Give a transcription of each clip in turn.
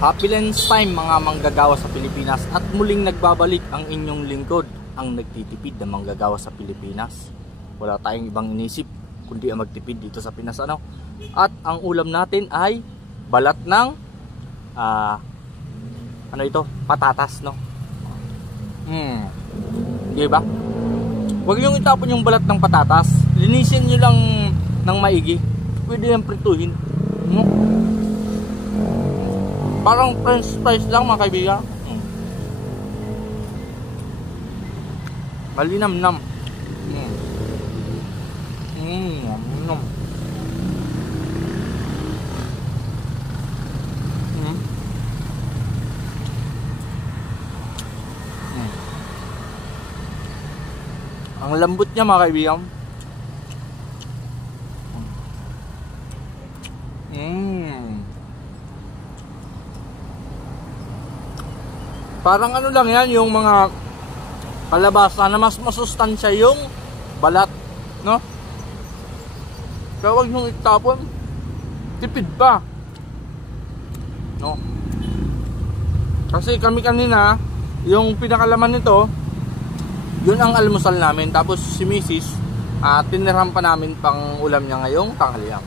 Happy Lens time mga manggagawa sa Pilipinas at muling nagbabalik ang inyong lingkod, ang nagtitipid na manggagawa sa Pilipinas. Wala tayong ibang inisip kundi ang magtipid dito sa Pinas ano. At ang ulam natin ay balat ng patatas no. Di ba? Huwag yung itapon yung balat ng patatas. Linisin nyo lang ng maigi. Pwede yung prituhin. No? Parang french fries lang mga kaibigan. Malinamnam. Ang lambot niya mga kaibigan. Parang ano lang yan, yung mga kalabasa na mas masustansya yung balat, no? Kaya huwag nyo itapon. Tipid pa, no? Kasi kami kanina, yung pinakalaman nito, yun ang almusal namin. Tapos si Mrs. Tinirhan pa namin pang ulam niya ngayong tanghalian.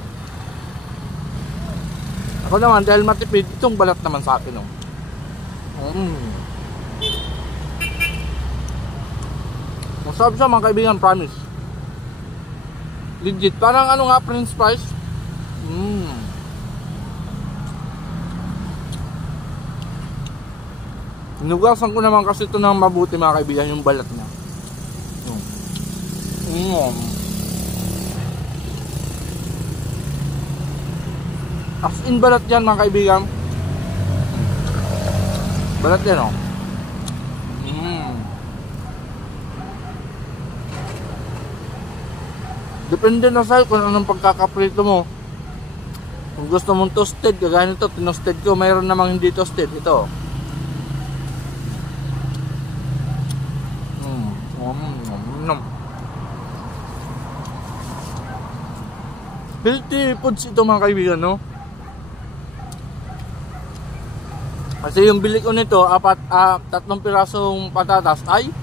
Ako naman, dahil matipid, itong balat naman sa akin, no? Masarap siya mga kaibigan, promise. Legit, parang ano nga, french fries. Inugasan ko naman kasi ito ng mabuti mga kaibigan, yung balat niya. As in balat yan mga kaibigan. Balat yan oh. Depende na sa'yo kung anong pagkakaprito mo. Kung gusto mong toasted, kagaya nito, tinosted ko. Mayroon namang hindi toasted. Ito. Healthy foods ito mga kaibigan, no? Kasi yung bili ko nito, tatlong pirasong patatas ay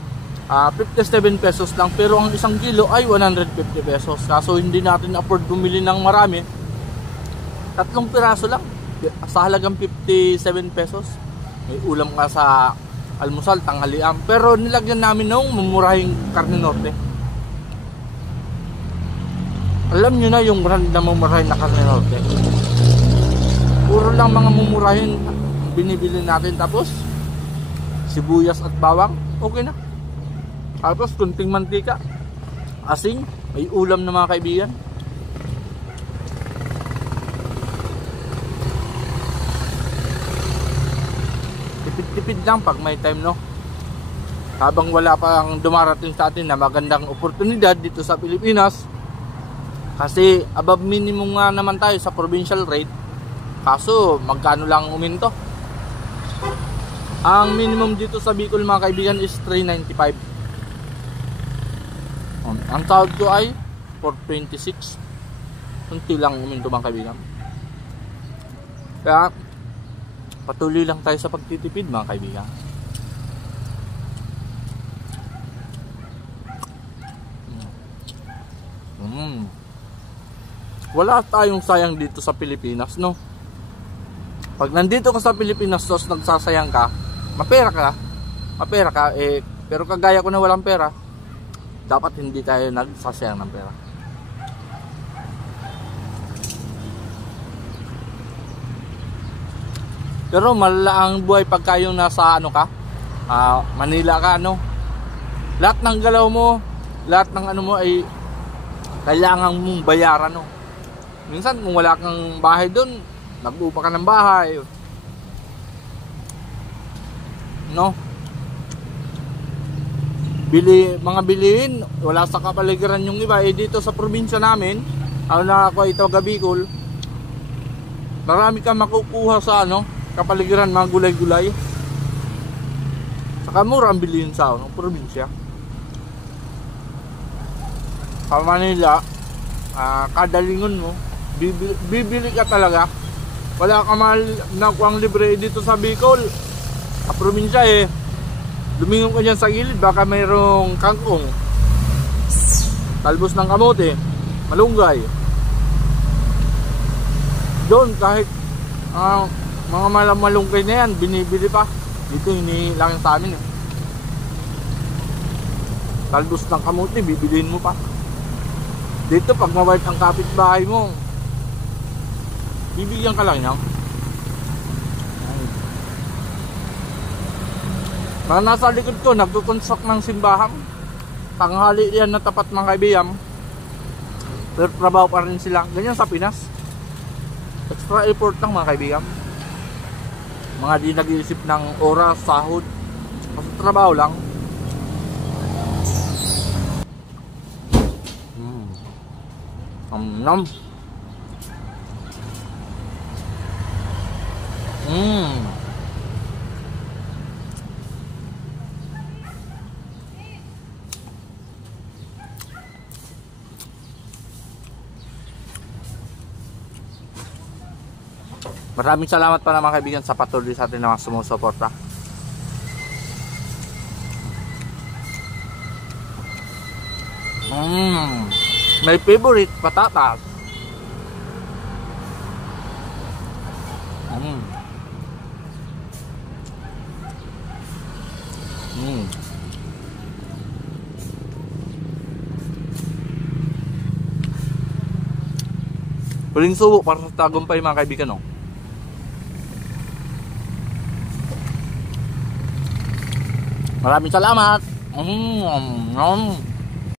57 pesos lang, pero ang isang kilo ay 150 pesos. Kaso hindi natin afford bumili ng marami. Tatlong piraso lang sa halagang 57 pesos. May ulam ka sa almusal, tanghalian. Pero nilagyan namin ng mumurahing karne norte. Alam nyo na yung brand na mumurahin na karne norte. Puro lang mga mumurahin binibili natin, tapos sibuyas at bawang, okay na. Tapos kunting mantika, asin, may ulam na mga kaibigan. Tipid-tipid lang pag may time, no? Habang wala pang dumarating sa atin na magandang oportunidad dito sa Pilipinas. Kasi above minimum nga naman tayo sa provincial rate. Kaso magkano lang uminto? Ang minimum dito sa Bicol mga kaibigan is 395. Ang tawag ko ay 426. Kunti lang uminto mga kaibigan. Kaya patuloy lang tayo sa pagtitipid mga kaibigan. Wala tayong sayang dito sa Pilipinas, no? Pag nandito ka sa Pilipinas, tos nagsasayang ka, mapera ka, pero kagaya ko na walang pera, dapat hindi tayo nagsasayang ng pera. Pero malala ang buhay pagka yung nasa Manila ka, no? Lahat ng galaw mo, lahat ng ano mo ay kailangan mong bayaran, no? Minsan kung wala kang bahay doon, nag-upa ka ng bahay, no? Mga bilihin, wala sa kapaligiran yung iba. Dito sa probinsya namin, ako ay Taga Bicol, marami kang makukuha sa kapaligiran, mga gulay-gulay. Saka mura ang bilihin sa probinsya. Sa Manila, kada lingon mo, bibili ka talaga wala ka mahal na kuwang libre dito sa Bicol, sa probinsya eh. Lumingon ka dyan sa gilid, baka mayroong kangkong, talbos ng kamote, malunggay. Doon kahit mga malunggay na yan, binibili pa. Dito hindi lang sa amin eh. Talbos ng kamote, bibilihin mo pa. Dito pag mabait ang kapitbahay mo, bibigyan ka lang niya. Mga nasa likod ko, nagkukonstruct ng simbahan. Tanghali yan na tapat mga kaibigan. Pero trabaho pa rin sila. Ganyan sa Pinas. Extra effort lang mga kaibigan. Mga di nag-iisip ng oras, sahod. Kasi trabaho lang. Nam. Maraming salamat pa naman kaibigan sa patuloy sa atin na mga sumusuporta. May favorite patatas. Huling subo para sa tagumpay mga kaibigan, no? Maraming salamat.